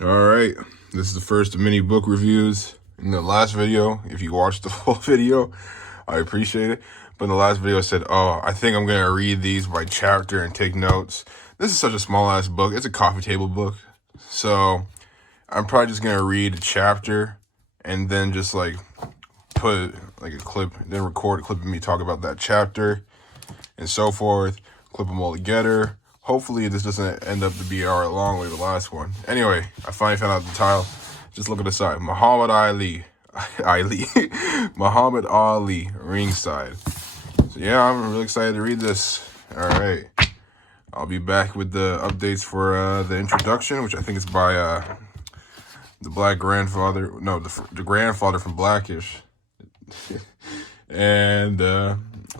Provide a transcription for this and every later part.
Alright, this is the first of many book reviews. In the last video, if you watched the full video, I appreciate it. But in the last video I said, oh, I think I'm going to read these by chapter and take notes. This is such a small ass book. It's a coffee table book. So I'm probably just going to read a chapter and then just like put like a clip, then record a clip of me talk about that chapter and so forth. Clip them all together. Hopefully this doesn't end up to be an hour long like the last one. Anyway, I finally found out the title. Just look at the side. Muhammad Ali. Muhammad Ali, Ringside. So yeah, I'm really excited to read this. Alright. I'll be back with the updates for the introduction, which I think is by the black grandfather. No, the grandfather from Blackish. And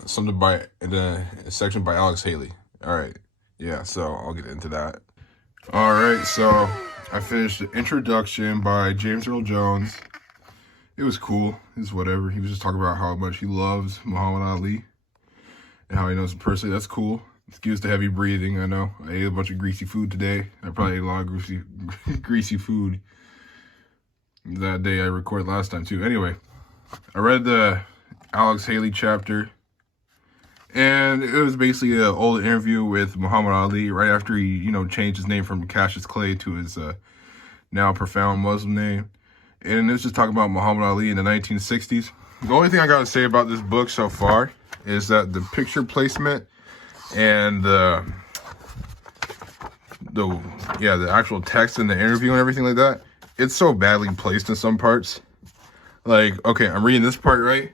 something by a section by Alex Haley. Alright. Yeah, so I'll get into that. Alright, so I finished the introduction by James Earl Jones. It was cool. It's whatever. He was just talking about how much he loves Muhammad Ali and how he knows him personally. That's cool. Excuse the heavy breathing, I know. I ate a bunch of greasy food today. I probably ate a lot of greasy food that day I recorded last time too. Anyway, I read the Alex Haley chapter. And it was basically an old interview with Muhammad Ali right after he, changed his name from Cassius Clay to his now profound Muslim name. And it's just talking about Muhammad Ali in the 1960s. The only thing I got to say about this book so far is that the picture placement and the actual text in the interview and everything like that, it's so badly placed in some parts. Like, okay, I'm reading this part, right?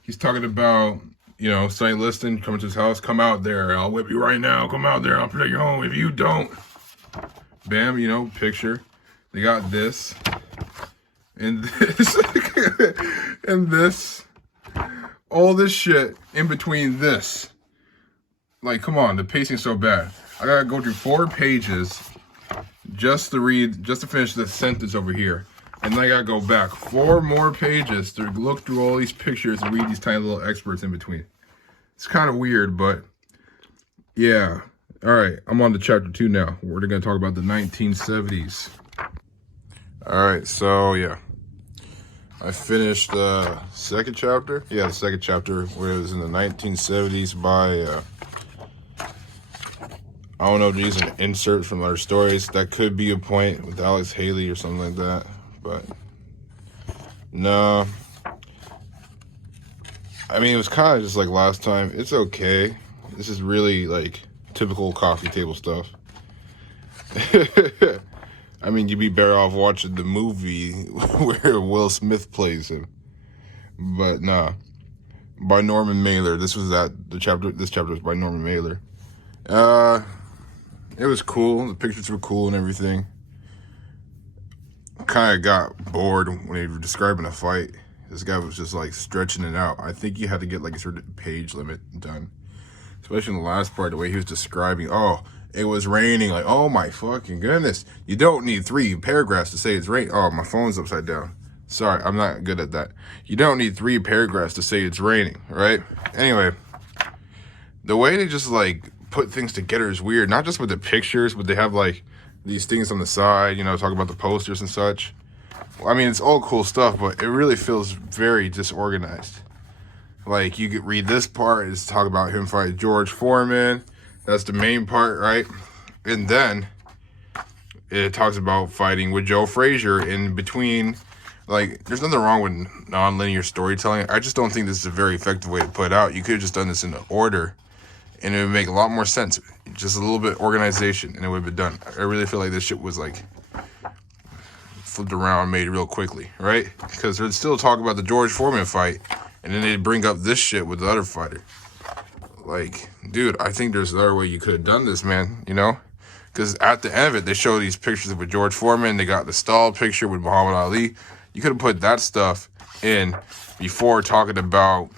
He's talking about, St. Liston coming to his house. Come out there. I'll whip you right now. Come out there. I'll protect your home. If you don't, bam, picture. They got this. And this. And this. All this shit in between this. Like, come on. The pacing's so bad. I gotta go through 4 pages just to finish this sentence over here. And then I gotta go back 4 more pages to look through all these pictures and read these tiny little excerpts in between. It's kind of weird, but yeah. All right, I'm on to chapter 2 now. We're gonna talk about the 1970s. All right, so yeah, I finished the second chapter. Yeah, the second chapter where it was in the 1970s by I don't know if they're using inserts from other stories. That could be a point with Alex Haley or something like that. But no, I mean, it was kind of just like last time. It's okay. This is really like typical coffee table stuff. I mean, you'd be better off watching the movie where Will Smith plays him. But nah, by Norman Mailer. This chapter was by Norman Mailer. It was cool. The pictures were cool and everything. Kind of got bored when they were describing a fight. This guy was just like stretching it out. I think you had to get like a certain page limit done, especially in the last part, the way he was describing, oh, it was raining, like, oh my fucking goodness, you don't need 3 paragraphs to say it's raining. Oh, my phone's upside down, sorry, I'm not good at that. You don't need 3 paragraphs to say it's raining, right? Anyway, the way they just like put things together is weird, not just with the pictures, but they have like these things on the side, talk about the posters and such. Well, I mean, it's all cool stuff, but it really feels very disorganized. Like, you could read this part, it's talk about him fighting George Foreman. That's the main part, right? And then it talks about fighting with Joe Frazier in between. Like, there's nothing wrong with non-linear storytelling. I just don't think this is a very effective way to put it out. You could have just done this in order, and it would make a lot more sense. Just a little bit of organization, and it would have been done. I really feel like this shit was like flipped around, made real quickly, right? Because they'd still talk about the George Foreman fight, and then they'd bring up this shit with the other fighter. Like, dude, I think there's another way you could have done this, man, Because at the end of it, they show these pictures of George Foreman. They got the stall picture with Muhammad Ali. You could have put that stuff in before talking about,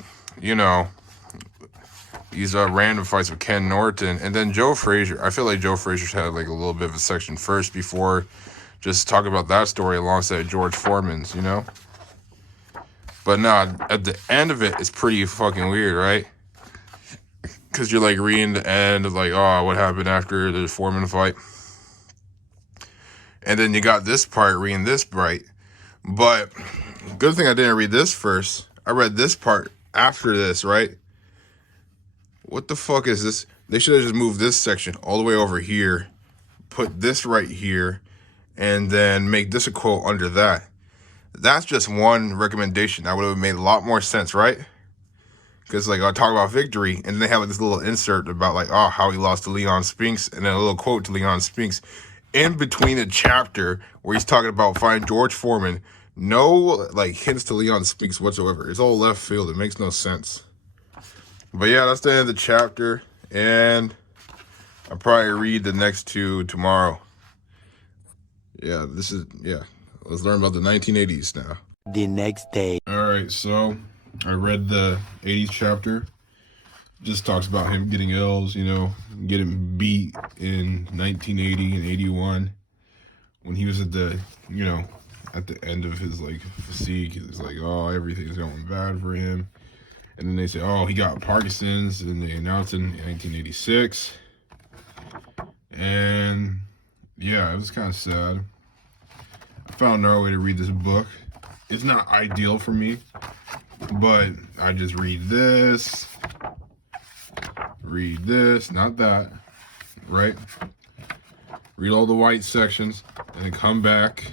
these random fights with Ken Norton. And then Joe Frazier. I feel like Joe Frazier had like a little bit of a section first before just talking about that story alongside George Foreman's, But nah, at the end of it, it's pretty fucking weird, right? Because you're like reading the end of like, oh, what happened after the Foreman fight. And then you got this part reading this right. But good thing I didn't read this first. I read this part after this, right? What the fuck is this? They should have just moved this section all the way over here, put this right here, and then make this a quote under that. That's just one recommendation. That would have made a lot more sense, right? Because like I'll talk about victory, and they have like this little insert about like, oh, how he lost to Leon Spinks, and then a little quote to Leon Spinks in between a chapter where he's talking about fighting George Foreman. No like hints to Leon Spinks whatsoever. It's all left field. It makes no sense. But yeah, that's the end of the chapter, and I'll probably read the next two tomorrow. Yeah, let's learn about the 1980s now. The next day. All right, so I read the 80s chapter. Just talks about him getting L's, you know, getting beat in 1980 and 81 when he was at the, you know, at the end of his like physique. It was like, oh, everything's going bad for him. And then they say, oh, he got Parkinson's, and then they announced it in 1986. And yeah, it was kind of sad. I found another way to read this book. It's not ideal for me, but I just read this, not that, right? Read all the white sections, and then come back,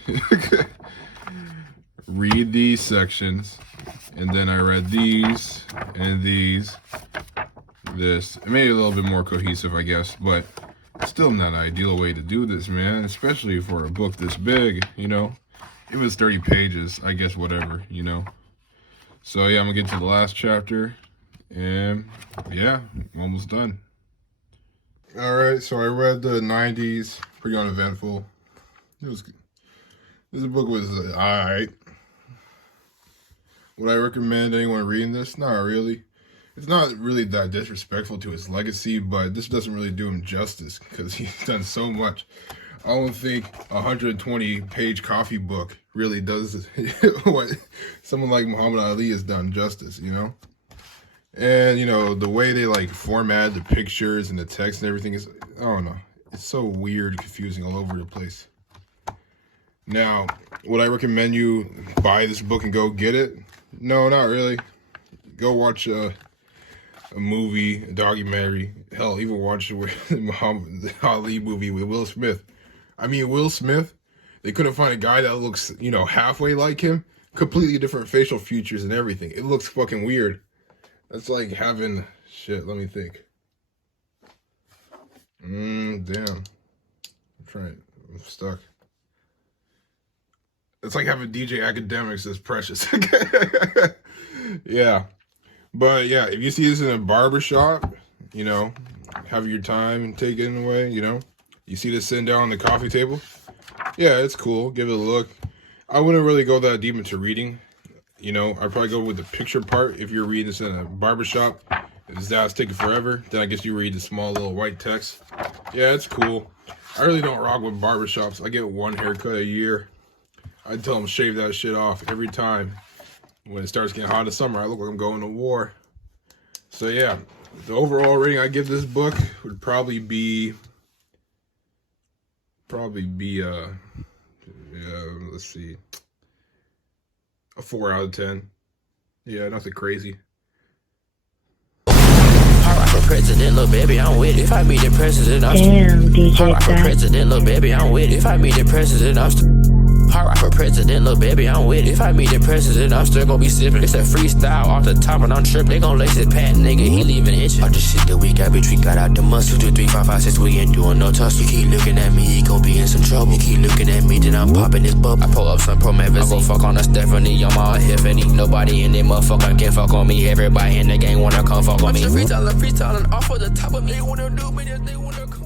read these sections, and then I read these, and these, this. It made it a little bit more cohesive, I guess, but still not an ideal way to do this, man, especially for a book this big, you know? If it's 30 pages, I guess whatever, you know? So yeah, I'm gonna get to the last chapter, and yeah, I'm almost done. All right, so I read the 90s, pretty uneventful. This book was all right. Would I recommend anyone reading this? Not really. It's not really that disrespectful to his legacy, but this doesn't really do him justice because he's done so much. I don't think a 120-page coffee book really does what someone like Muhammad Ali has done justice, you know? And, you know, the way they, like, format the pictures and the text and everything is, I don't know. It's so weird, confusing all over the place. Now, would I recommend you buy this book and go get it? No, not really. Go watch a movie, a documentary. Hell, even watch the Muhammad Ali movie with Will Smith. I mean, Will Smith, they couldn't find a guy that looks, you know, halfway like him. Completely different facial features and everything. It looks fucking weird. That's like having, shit, let me think. Damn. I'm stuck. It's like having DJ Academics as Precious. Yeah. But yeah, if you see this in a barbershop, you know, have your time and take it away, you know. You see this sitting down on the coffee table? Yeah, it's cool. Give it a look. I wouldn't really go that deep into reading. You know, I'd probably go with the picture part. If you're reading this in a barbershop, if that's taking forever, then I guess you read the small little white text. Yeah, it's cool. I really don't rock with barbershops. I get one haircut a year. I tell them shave that shit off every time. When it starts getting hot in the summer, I look like I'm going to war. So yeah, the overall rating I give this book would probably be let's see, a 4 out of 10. Yeah, nothing crazy. For president, little baby, I'm with it. If I meet the president, I'm damn, DJ for president, little baby, I'm with it. If I meet the president, I'm hard for president, little baby, I'm with it. If I meet the president, I'm still gonna be sipping. It's a freestyle off the top, and I'm tripping. They gon' lace it pat, nigga, he leaving itching. All the shit that we got, bitch, we got out the muscle. 2, 3, 5, 5, 6, we ain't doing no tussle. You keep looking at me, he gon' be in some trouble. You keep looking at me, then I'm popping this bubble. I pull up some promethazine. I go fuck on a Stephanie, I'm all Tiffany. Nobody in that motherfucker can fuck on me. Everybody in the gang wanna come fuck on me. Freestyling off of the top of me, they wanna do me, they wanna come.